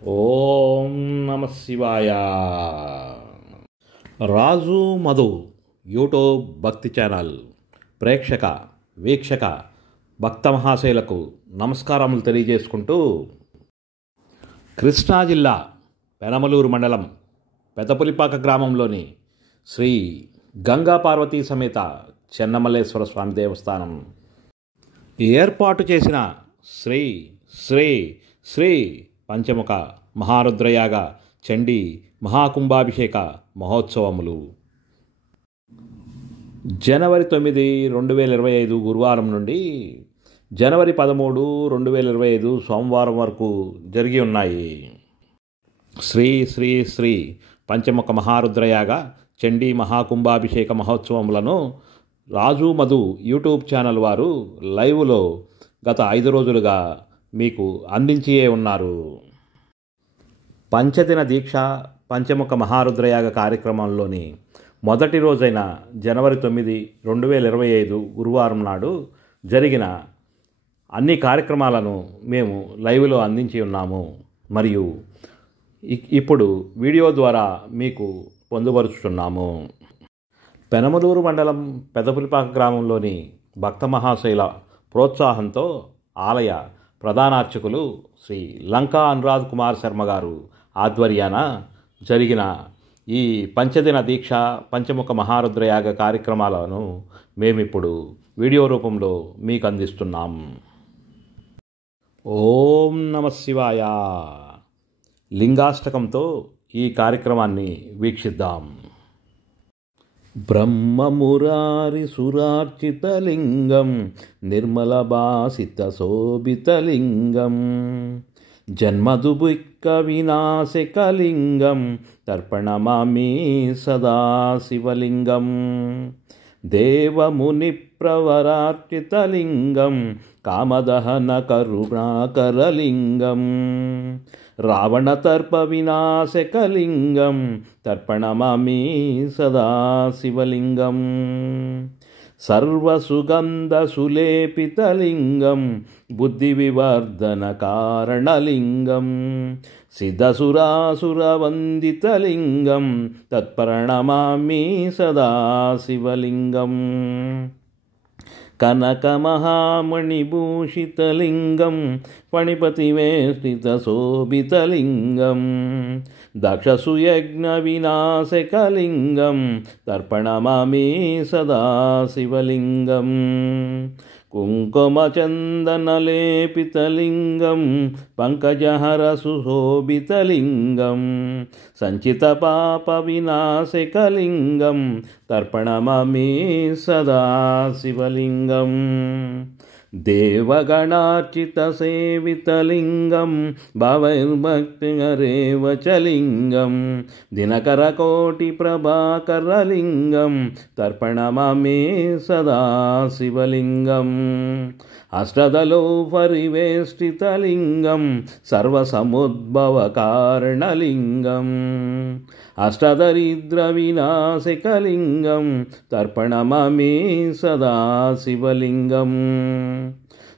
ఓం నమ శివాయ. రాజు మధు యూట్యూబ్ భక్తి ఛానల్ ప్రేక్షక వీక్షక భక్త మహాశయులకు నమస్కారములు తెలియజేసుకుంటూ, కృష్ణా జిల్లా పెనమలూరు మండలం పెదపులిపాక గ్రామంలోని శ్రీ గంగా పార్వతీ సమేత చెన్నమల్లేశ్వర స్వామి దేవస్థానం ఏర్పాటు చేసిన శ్రీ శ్రీ శ్రీ పంచముఖ మహారుద్రయాగ చండీ మహాకుంభాభిషేక మహోత్సవములు జనవరి 9, 2025 గురువారం నుండి జనవరి 13, 2025 సోమవారం వరకు జరిగి ఉన్నాయి. శ్రీ శ్రీ శ్రీ పంచముఖ మహారుద్రయాగ చండీ మహాకుంభాభిషేక మహోత్సవములను రాజు మధు యూట్యూబ్ ఛానల్ వారు లైవ్లో గత 5 రోజులుగా మీకు అందించియే ఉన్నారు. పంచదిన దీక్ష పంచముఖ మహారుద్రయాగ కార్యక్రమంలోని మొదటి రోజైన జనవరి 9, 2025 గురువారం నాడు జరిగిన అన్ని కార్యక్రమాలను మేము లైవ్లో అందించి ఉన్నాము మరియు ఇప్పుడు వీడియో ద్వారా మీకు పొందుపరుచుతున్నాము. పెనమలూరు మండలం పెదపులిపాక గ్రామంలోని భక్త మహాశైల ప్రోత్సాహంతో ఆలయ ప్రధానార్చకులు శ్రీ లంకా అనురాధ్ కుమార్ శర్మ గారు ఆధ్వర్యాన జరిగిన ఈ పంచదిన దీక్ష పంచముఖ మహారుద్రయాగ కార్యక్రమాలను మేమిప్పుడు వీడియో రూపంలో మీకు అందిస్తున్నాం. ఓం నమ శివాయ. లింగాష్టకంతో ఈ కార్యక్రమాన్ని వీక్షిద్దాం. బ్రహ్మమురారి సురార్చితలింగం నిర్మలభాసిత శోభితలింగం జన్మదుబుక్క వినాశకలింగం తర్పణమామి సదాశివలింగం దేవముని ప్రవరార్చితలింగం కామదహన కరుణాకరలింగం రావణతర్ప వినాశకలింగం తర్పణమామి సదాశివలింగం సర్వసుగంధసులేపితలింగం బుద్ధివివర్ధనకారణలింగం సిద్ధసురాసురవందితలింగం తత్ప్రణమామి సదాశివలింగం కనకమహామణిభూషితలింగం ఫణిపతివేష్టితశోభితలింగం దక్షసుయజ్ఞవినాశకలింగం తర్పణమామి సదాశివలింగం కుంకుమచందనలేపితలింగం పంకజహరసుశోభితలింగం సంచితపాపవినాశకలింగం తర్పణమామి సదాశివలింగం దేవగణార్చితసేవితలింగం భవైర్భక్తిరేవ చ లింగం దినకరకోటిప్రభాకరలింగం తర్పణమామి సదాశివలింగం అష్టదలో పరివేష్టితలింగం సర్వసముద్భవకారణలింగం అష్టదరిద్రవినాశకలింగం తర్పణమామి సదాశివలింగం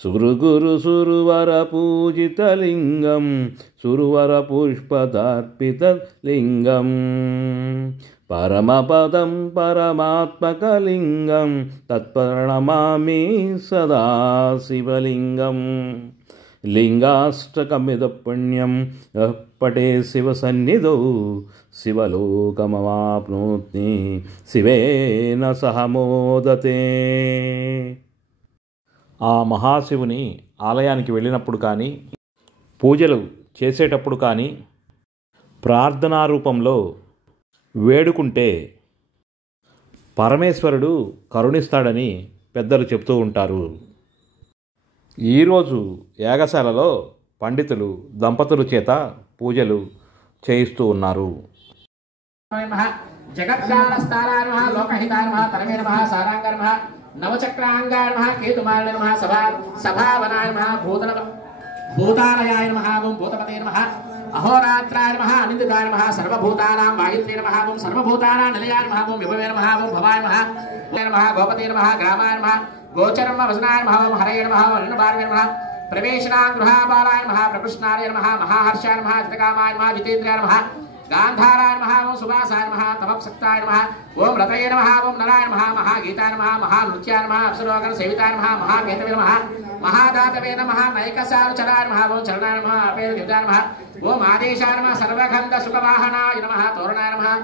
సురుగురు సురువర పూజితలింగం సురువర పుష్పదర్పితలింగం పరమపదం పరమాత్మకలింగం తత్ప్రణమామి సదాశివలింగం లింగాష్టకమిద పుణ్యం పటే శివసన్నిధౌ శివలోకమవాప్నోతి శివేన సహ మోదతే. ఆ మహాశివుని ఆలయానికి వెళ్ళినప్పుడు కానీ పూజలు చేసేటప్పుడు కానీ ప్రార్థనా రూపంలో వేడుకుంటే పరమేశ్వరుడు కరుణిస్తాడని పెద్దలు చెప్తూ ఉంటారు. ఈరోజు యాగశాలలో పండితులు దంపతుల చేత పూజలు చేయిస్తూ ఉన్నారు. జగత్కారస్థానాయ నమః లోకహితాయ నమః పరమే నమః సారాంగాయ నమః నవచక్రాంగాయ నమః కేతుమాలినే నమః సభావనాయ నమః భూతాలయాయ నమః భూతపతే నమః అహోరాత్రాయ నమః అనిందితాయ నమః సర్వభూతానాం వాయుత్రే నమః సర్వభూతానాం నిలయాయ నమః విభవే నమః భవాయ నమః గోపతే నమః గ్రామాయ నమః గోచరమ వసనాయ నమః హరయే నమః వరుణభారవే నమః प्रवेशनां गृहाबालाय नमः प्रकृष्णाय नमः महाहर्षाय नमः चितकामाय नमः जितेन्द्राय नमः गांधाराय नमः ओम सुवासाय नमः तपक्सक्ताय नमः ओम रतये नमः ओम नराय नमः महागीताय नमः महानृत्याय नमः अप्सरोगण सेविताय नमः महाकेतवे नमः महादातवे नमः नैकसारुचराय नमः ओम चरणाय नमः अपेरदिताय नमः ओम आदेशाय नमः सर्वगन्ध सुखवाहनाय नमः तोरणाय नमः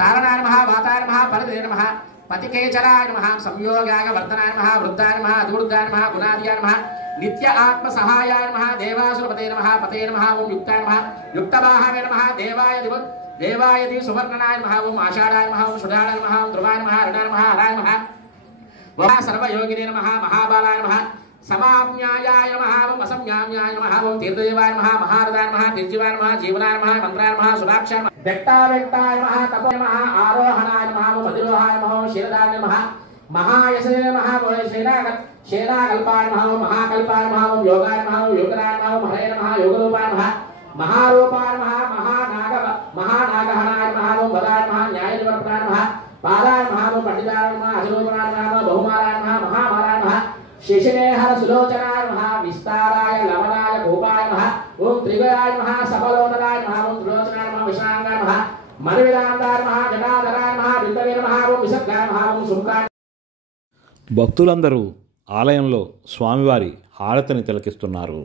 तारणाय नमः वाताय नमः परदे नमः पतिकेचराय नमः संयोगाय वर्धनाय नमः वृद्धाय नमः अतिवृद्धाय नमः गुणादियाय नमः नित्य आत्म सहायाय नमः देवासुरपते नमः पते नमः ओम युक्ताय नमः युक्तबाहवे नमः देवाय दिव सुवर्णनाय नमः ओम आषाढाय नमः ओम सुधाय नमः ओम ध्रुवाय नमः अरुणाय नमः हराय नमः ओम सर्वयोगिने नमः महाबालाय नमः समाप्याय नमः ओम असंज्ञाम्याय नमः ओम तीर्थदेवाय नमः महारदाय नमः निर्जीवाय नमः जीवनाय नमः मंत्राय नमः सुभाक्षाय नमः व्यक्ताय नमः तपो नमः आरोहणाय नमः ओम अधिरोहाय नमः ओम शीलदाय नमः महायसे नमः ओम शेनाकल्पाय नमः ओम महाकल्पाय नमः ओम योगाय नमः ओम योगराय नमः ओम हरे नमः योगरूपाय नमः महारूपाय नमः महानागहनाय नमः ओम वदाय नमः न्यायनिवर्तनाय नमः पादाय नमः ओम पंडिताय नमः अजरूपनाय नमः बहुमालाय नमः महामालाय नमः शेषनेहर सुलोचनाय नमः विस्ताराय लवनाय गोपाय नमः ओम त्रिगयाय नमः सबलोदराय नमः ओम त्रिलोचनाय नमः विश्रांगाय नमः मनविदांताय नमः जटाधराय नमः बिंदवे नमः ओम विसर्गाय नमः ओम सुंकाय. భక్తులందరూ ఆలయంలో స్వామివారి హారతిని తిలకిస్తున్నారు.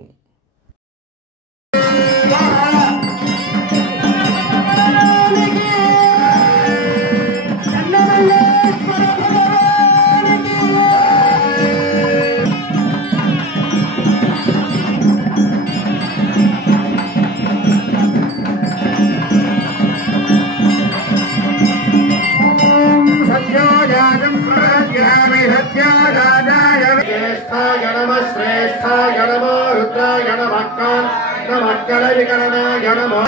श्रेष्ठाय नमो रुद्राय नमः नमः नमो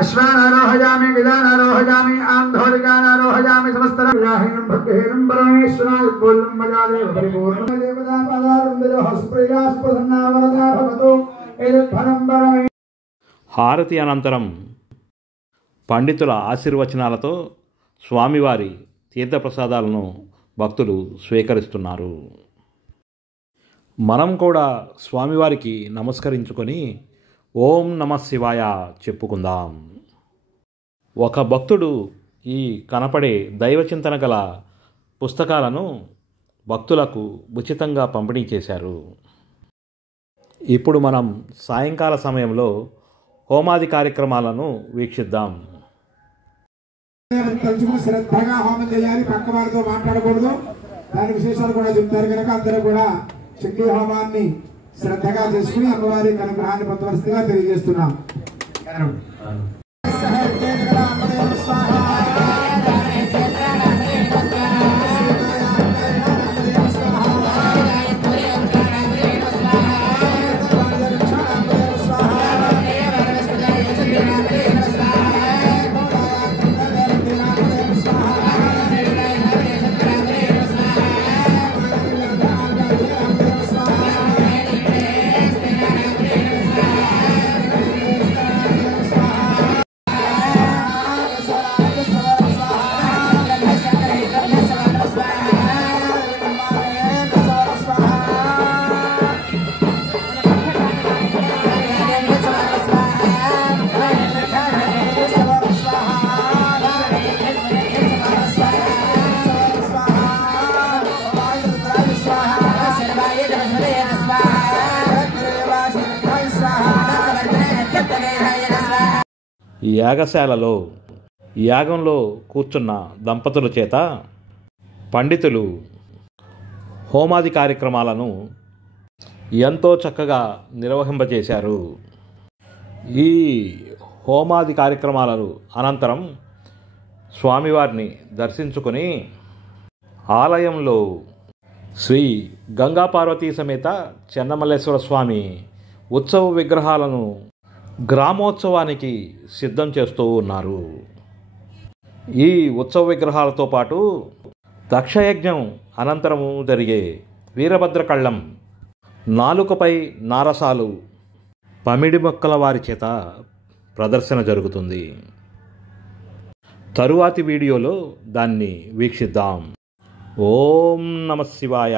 अश्वानारोहयामि गजानारोहयामि आंधोरिकानारोहयामि समस्तराहिनं भक्तिहीनं परमेश्वराय बोलं मजादेव परिपूर्णं देवता पादारंदो हस्प्रियास प्रसन्ना वरदा भवतु एतद्फलं परमे. హారతి అనంతరం పండితుల ఆశీర్వచనాలతో స్వామివారి తీర్థప్రసాదాలను భక్తులు స్వీకరిస్తున్నారు. మనం కూడా స్వామివారికి నమస్కరించుకొని ఓం నమః శివాయ చెప్పుకుందాం. ఒక భక్తుడు ఈ కనపడే దైవచింతన గల పుస్తకాలను భక్తులకు ఉచితంగా పంపిణీ చేశారు. ఇప్పుడు మనం సాయంకాల సమయంలో హోమాది కార్యక్రమాలను వీక్షిద్దాం. శ్రద్ధగా హోమం చేయాలి, పక్క వారితో మాట్లాడకూడదు. దాని విశేషాలు కూడా చెప్తారు కనుక అందరూ కూడా చండీ హోమాన్ని శ్రద్ధగా చేసుకుని అమ్మవారి అనుగ్రహాన్ని పొందవలసిందిగా తెలియజేస్తున్నాం. యాగంలో కూర్చున్న దంపతుల చేత పండితులు హోమాది కార్యక్రమాలను ఎంతో చక్కగా నిర్వహింపజేశారు. ఈ హోమాది కార్యక్రమాలను అనంతరం స్వామివారిని దర్శించుకొని ఆలయంలో శ్రీ గంగా పార్వతీ సమేత చెన్నమల్లేశ్వర స్వామి ఉత్సవ విగ్రహాలను గ్రామోత్సవానికి సిద్ధం చేస్తూ ఉన్నారు. ఈ ఉత్సవ విగ్రహాలతో పాటు దక్షయజ్ఞం అనంతరము జరిగే వీరభద్ర కళ్ళం, నాలుకపై నారసాలు పమిడి మొక్కల వారి చేత ప్రదర్శన జరుగుతుంది. తరువాతి వీడియోలో దాన్ని వీక్షిద్దాం. ఓం నమః శివాయ.